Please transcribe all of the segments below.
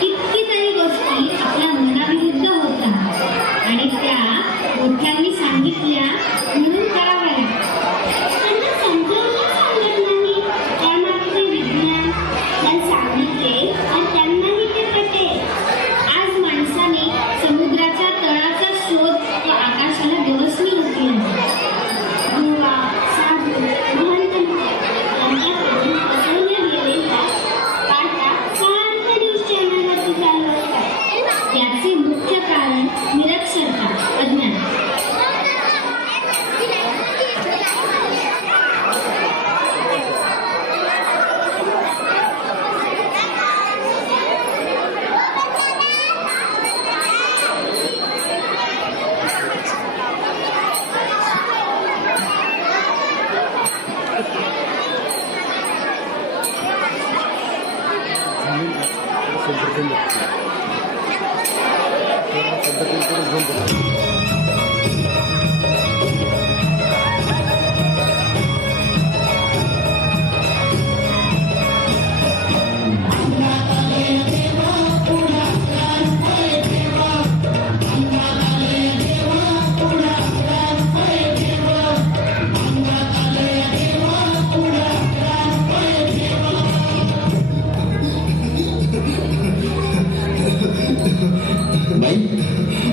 कितीतरी गोष्टी आपल्या मनाविरुद्ध होतात आणि त्या मोठ्यांनी सांगितल्या म्हणून कराव्या त्यांना समजावून सांगत नाही त्यामागचे विज्ञान त्यांना सांगितले आणि त्यांनाही ते पटेल. आज माणसाने समुद्राच्या तळाचा शोध व आकाशाला दिवसनी घेतला. गोवा साधू महंत यांच्याकडून फसवल्या गेलेल्या काटा सारख्या न्यूज चॅनलवरती चालू असतात. याचे मुख्य कारण निरक्षरता, अज्ञान.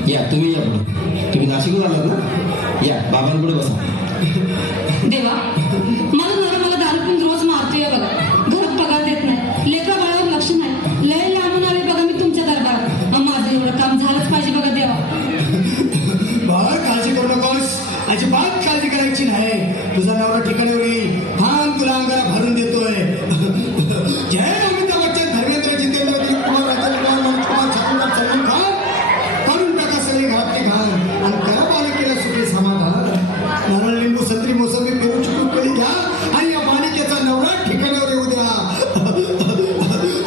या तुम्ही या पुढे. तुम्ही नाशिकहून आलात ना? या बाबांपुढे बसा. देवा, माझा नवरा मला दारू पिऊन रोज मारतोय बघा. घरात पगार देत नाही, लेकरा बाळावर लक्ष नाही. लय लांबून आले बघा मी तुमच्या दरबारात. माझं एवढं काम झालंच पाहिजे बघा देवा. बाळ काळजी करू नकोस, अजिबात काळजी करायची नाही. तुझा नवरा ठिकाणावर येईल. थांब, तुला अंगारा भरून देतोय. जय अमिताभ बच्चन, धर्मेंद्र, जितेंद्र, दिलीप कुमार, राजेंद्र कुमार, मनोज कुमार, शत्रुघ्न, सलमान खान करून टाका सगळी घरातली घाण आणि करा बालिकेला सुखी समाधान. नारळ, लिंबू, संत्री, मोसंबी, पेरू, चिकू, केळी घ्या आणि या बालिकेचा नवरा ठिकाणावर येऊ द्या.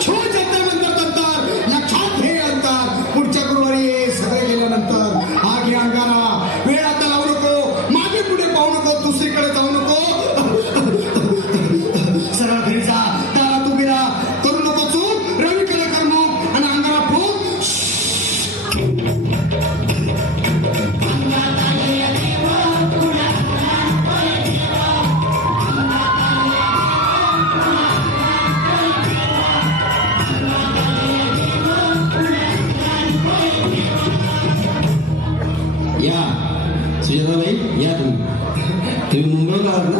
छोट नंतर लक्षात घे अंतर. पुढच्या गुरुवारी ये. सगळे गेल्यानंतर हा घे अंगारा. वेळ आता लावू नको, मागे पुढे पाहू नको, दुसरीकडे जाऊ नको. सरळ घरी जा, दारात उभी राहा. करू नको चूक. रवीकडे कर मग आणि अंगारा फूक. या सुजाताबाई, या तुम्ही मुंबईला आहात ना?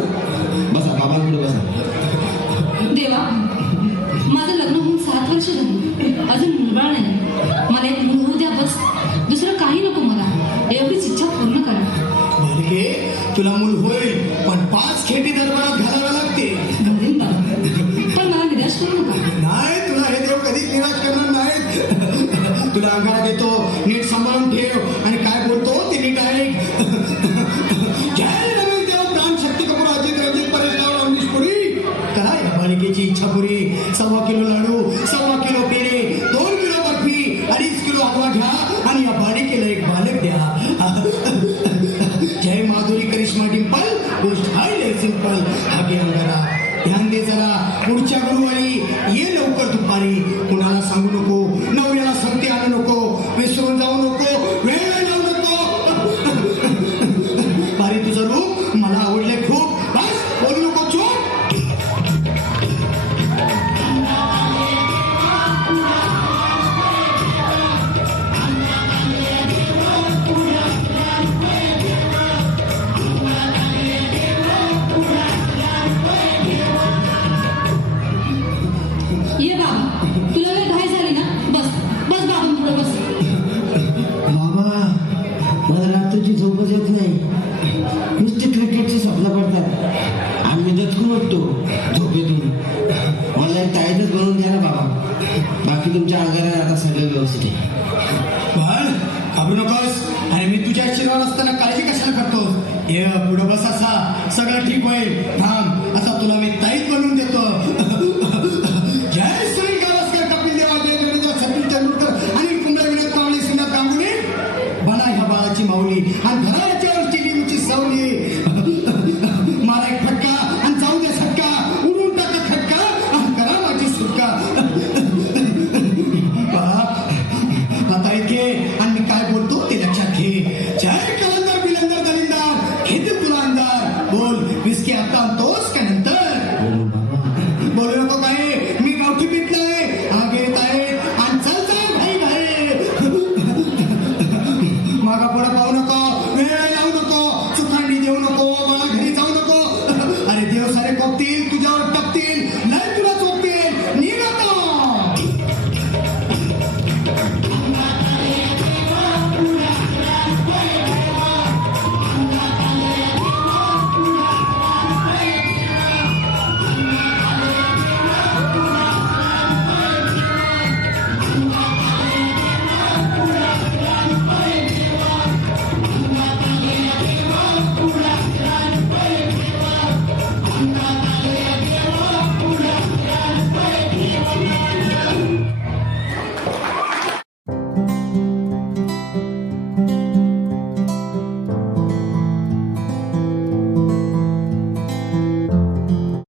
बसा, बाबांपुढे बसा. देवा, माझं लग्न होऊन 7 वर्ष झाली. अजून मुलबाळ नाही. मला एक मूल होऊ द्या बस. दुसरं काही नको मला. एवढीच इच्छा पूर्ण करा. बालिके, तुला मूल होईल, पण 5 खेटी दरबारात घालाव्या लागते. घालीन बाबा, पण मला निराश करू नका. नाही, तुला हे देव कधीच निराश करणार नाहीत. तुला अंगारा देतो, नीट सांभाळून ठेव आणि काय बोलतो ते नीट ऐक. जय रमेश देव, प्राण शक्ती कपूर, अजित रंजित, परेश रावळ, अमरीश पुरी. करा या बालिकेची इच्छा पुरी. 1.25 किलो लाडू, 1.25 किलो पेढे, 2 किलो बर्फी, 2.5 किलो हलवा घ्या आणि या बालिकेला एक बालक द्या. जय माधुरी, करिश्मा, डिंपल, गोष्ट हाय सिंपल. हा घे अंगारा. ध्यान दे जरा. पुढच्या गुरुवारी ये लवकर दुपारी. कुणाला सांगू नको, नवऱ्याला संगती आणू नको, विसरून जाऊ नको, वेळ लावू नको. पारी, तुझं रूप मला आवडले खूप. बस, बोलू नको, चूप. ये बाबा, तुला लय घाई झाली ना? बस बस बाबांपुढे बस. बाबा, मला रात्रीची झोपच येत नाही. नुसती क्रिकेटची स्वप्न पडतात. आम्ही दचकून उठतो झोपेतून. मला एक ताईतच बनवून द्या ना बाबा. बाकी तुमच्या अंगारा आता सगळं व्यवस्थित आहे. बाळ, घाबरू नकोस. आणि मी तुझ्या आशीर्वाद असताना काळजी कशाला करतोस? ये पुढं बस. असा सगळं ठीक होईल. थांब, आता तुला मी ताई